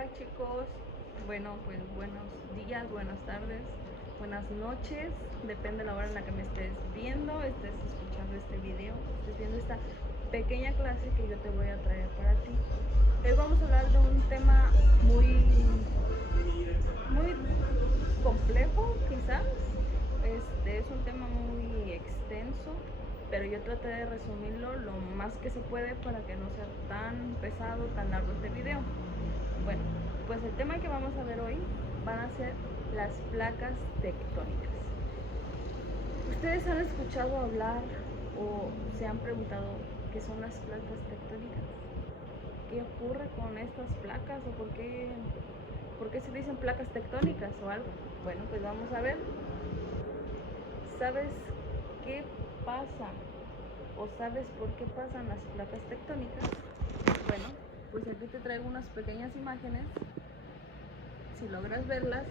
Hola chicos, bueno pues buenos días, buenas tardes, buenas noches, depende de la hora en la que me estés viendo, estés escuchando este video, estés viendo esta pequeña clase que yo te voy a traer para ti. Hoy vamos a hablar de un tema muy complejo quizás, es un tema muy extenso, pero yo traté de resumirlo lo más que se puede para que no sea tan pesado, tan largo este video. Bueno, pues el tema que vamos a ver hoy van a ser las placas tectónicas. ¿Ustedes han escuchado hablar o se han preguntado qué son las placas tectónicas? ¿Qué ocurre con estas placas o por qué se dicen placas tectónicas o algo? Bueno, pues vamos a ver. ¿Sabes qué pasa o sabes por qué pasan las placas tectónicas? Bueno, pues aquí te traigo unas pequeñas imágenes. Si logras verlas,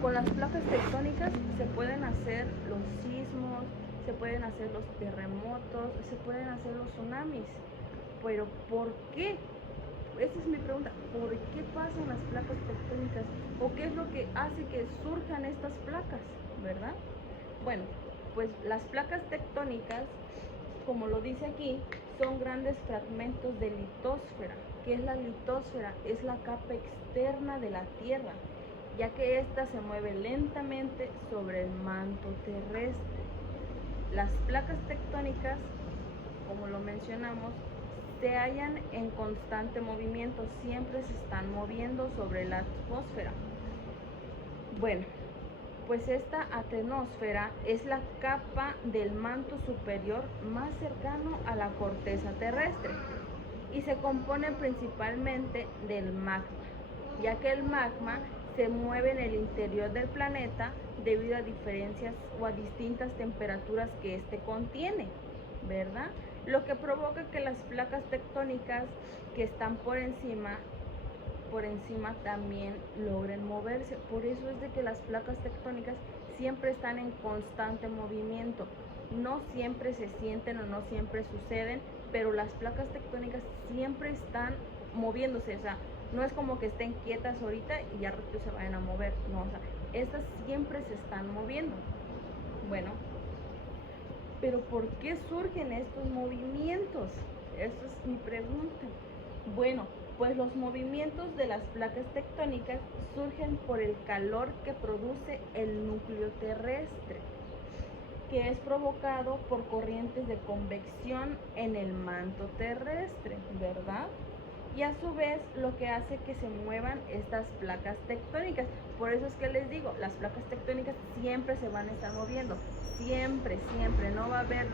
con las placas tectónicas se pueden hacer los sismos, se pueden hacer los terremotos, se pueden hacer los tsunamis. Pero ¿por qué? Esa es mi pregunta. ¿Por qué pasan las placas tectónicas? ¿O qué es lo que hace que surjan estas placas? ¿Verdad? Bueno, pues las placas tectónicas, como lo dice aquí, son grandes fragmentos de litosfera. ¿Qué es la litosfera? Es la capa externa de la Tierra, ya que ésta se mueve lentamente sobre el manto terrestre. Las placas tectónicas, como lo mencionamos, se hallan en constante movimiento, siempre se están moviendo sobre la atmósfera. Bueno, pues esta atenosfera es la capa del manto superior más cercano a la corteza terrestre y se compone principalmente del magma, ya que el magma se mueve en el interior del planeta debido a diferencias o a distintas temperaturas que éste contiene, ¿verdad? Lo que provoca que las placas tectónicas que están por encima también logren moverse. Por eso es de que las placas tectónicas siempre están en constante movimiento. No siempre se sienten o no siempre suceden, pero las placas tectónicas siempre están moviéndose. O sea, no es como que estén quietas ahorita y ya rápido se vayan a mover. No, o sea, estas siempre se están moviendo. Bueno, pero ¿por qué surgen estos movimientos? Esa es mi pregunta. Bueno, pues los movimientos de las placas tectónicas surgen por el calor que produce el núcleo terrestre, que es provocado por corrientes de convección en el manto terrestre, ¿verdad? Y a su vez lo que hace que se muevan estas placas tectónicas. Por eso es que les digo, las placas tectónicas siempre se van a estar moviendo, siempre, no va a haber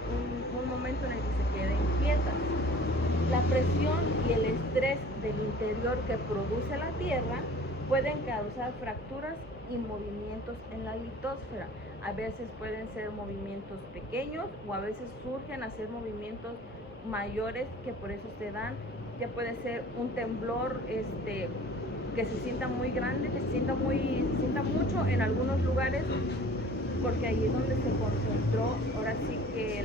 un momento en el que se queden quietas. La presión y el estrés del interior que produce la Tierra pueden causar fracturas y movimientos en la litosfera. A veces pueden ser movimientos pequeños o a veces surgen a ser movimientos mayores que por eso se dan. Ya puede ser un temblor que se sienta muy grande, que se sienta mucho en algunos lugares, porque ahí es donde se concentró, ahora sí que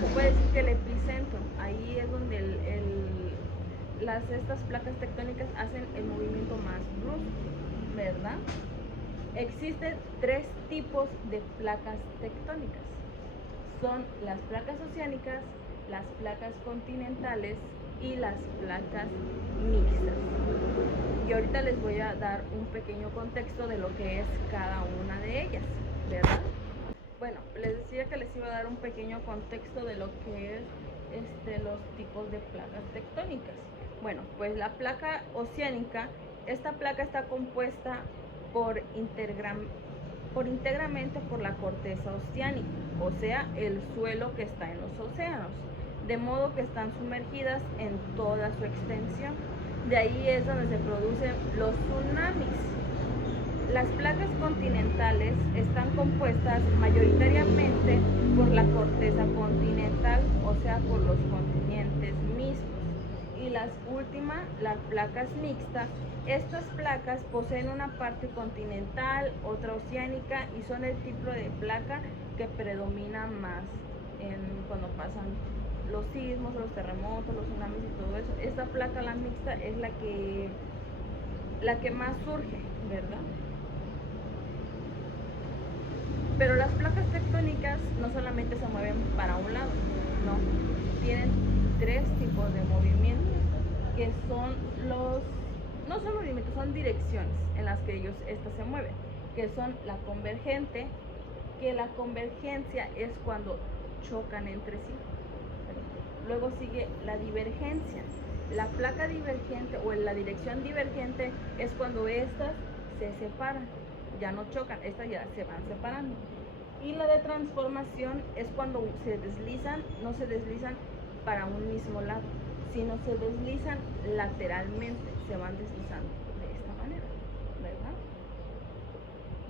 se puede decir que el epicentro, ahí es donde estas placas tectónicas hacen el movimiento más brusco, ¿verdad? Existen tres tipos de placas tectónicas. Son las placas oceánicas, las placas continentales y las placas mixtas. Y ahorita les voy a dar un pequeño contexto de lo que es cada una de ellas, ¿verdad? Bueno, les decía que les iba a dar un pequeño contexto de lo que es los tipos de placas tectónicas. Bueno, pues la placa oceánica, esta placa está compuesta íntegramente por la corteza oceánica, o sea, el suelo que está en los océanos, de modo que están sumergidas en toda su extensión. De ahí es donde se producen los tsunamis. Las placas continentales están compuestas mayoritariamente por la corteza continental, o sea, por los continentes mismos. Y las últimas, las placas mixtas, estas placas poseen una parte continental, otra oceánica y son el tipo de placa que predomina más cuando pasan los sismos, los terremotos, los tsunamis y todo eso. Esta placa, la mixta, es la que la que más surge, ¿verdad? Pero las placas tectónicas no solamente se mueven para un lado, no, tienen tres tipos de movimientos, que son no son movimientos, son direcciones en las que estas se mueven, que son la convergente, que la convergencia es cuando chocan entre sí. Luego sigue la divergencia. La placa divergente o la dirección divergente es cuando estas se separan, ya no chocan, estas ya se van separando. Y la de transformación es cuando se deslizan, no se deslizan para un mismo lado, sino se deslizan lateralmente, se van deslizando de esta manera, ¿verdad?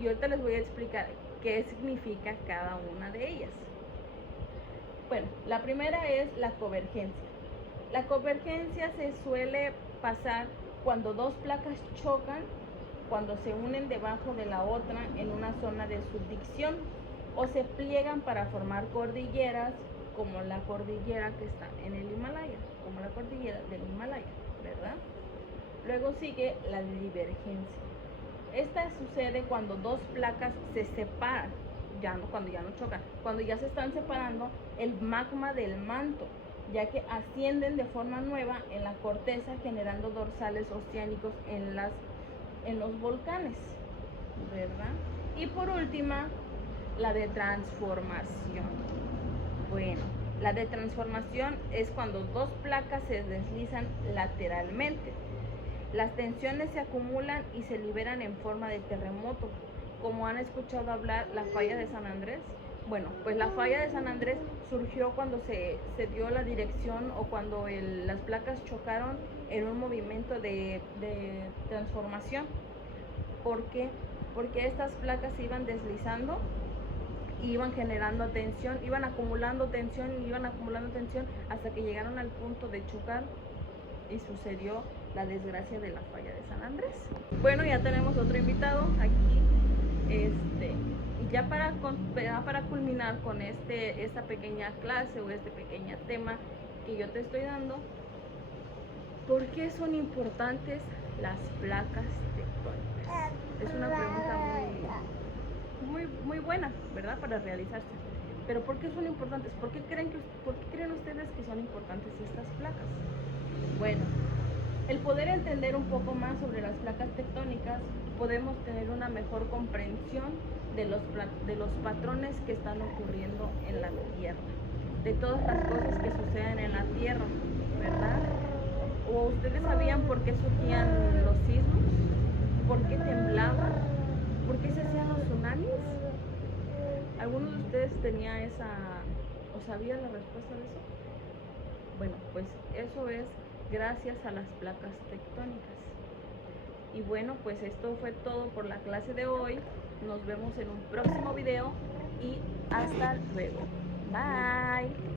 Y ahorita les voy a explicar qué significa cada una de ellas. Bueno, la primera es la convergencia. La convergencia se suele pasar cuando dos placas chocan, cuando se unen debajo de la otra en una zona de subdicción o se pliegan para formar cordilleras, como la cordillera que está en el Himalaya, como la cordillera del Himalaya, ¿verdad? Luego sigue la divergencia. Esta sucede cuando dos placas se separan, cuando ya no chocan, cuando ya se están separando el magma del manto, ya que ascienden de forma nueva en la corteza generando dorsales oceánicos en los volcanes, ¿verdad? Y por última, la de transformación. Bueno, la de transformación es cuando dos placas se deslizan lateralmente. Las tensiones se acumulan y se liberan en forma de terremoto. Como han escuchado hablar, la falla de San Andrés. Bueno, pues la falla de San Andrés surgió cuando se dio la dirección o cuando las placas chocaron en un movimiento de transformación. ¿Por qué? Porque estas placas se iban deslizando y iban generando tensión, iban acumulando tensión hasta que llegaron al punto de chocar y sucedió la desgracia de la falla de San Andrés. Bueno, ya tenemos otro invitado aquí. Y ya para culminar con esta pequeña clase o este pequeño tema que yo te estoy dando, ¿por qué son importantes las placas tectónicas? Es una pregunta muy buena, ¿verdad? Para realizarse. Pero ¿por qué son importantes? ¿Por qué creen ustedes que son importantes estas placas? Bueno, el poder entender un poco más sobre las placas tectónicas, podemos tener una mejor comprensión de los patrones que están ocurriendo en la Tierra, de todas las cosas que suceden en la Tierra, ¿verdad? ¿O ustedes sabían por qué surgían los sismos? ¿Por qué temblaba? ¿Por qué se hacían los tsunamis? ¿Alguno de ustedes tenía o sabía la respuesta de eso? Bueno, pues eso es gracias a las placas tectónicas. Y bueno, pues esto fue todo por la clase de hoy. Nos vemos en un próximo video y hasta luego. Bye.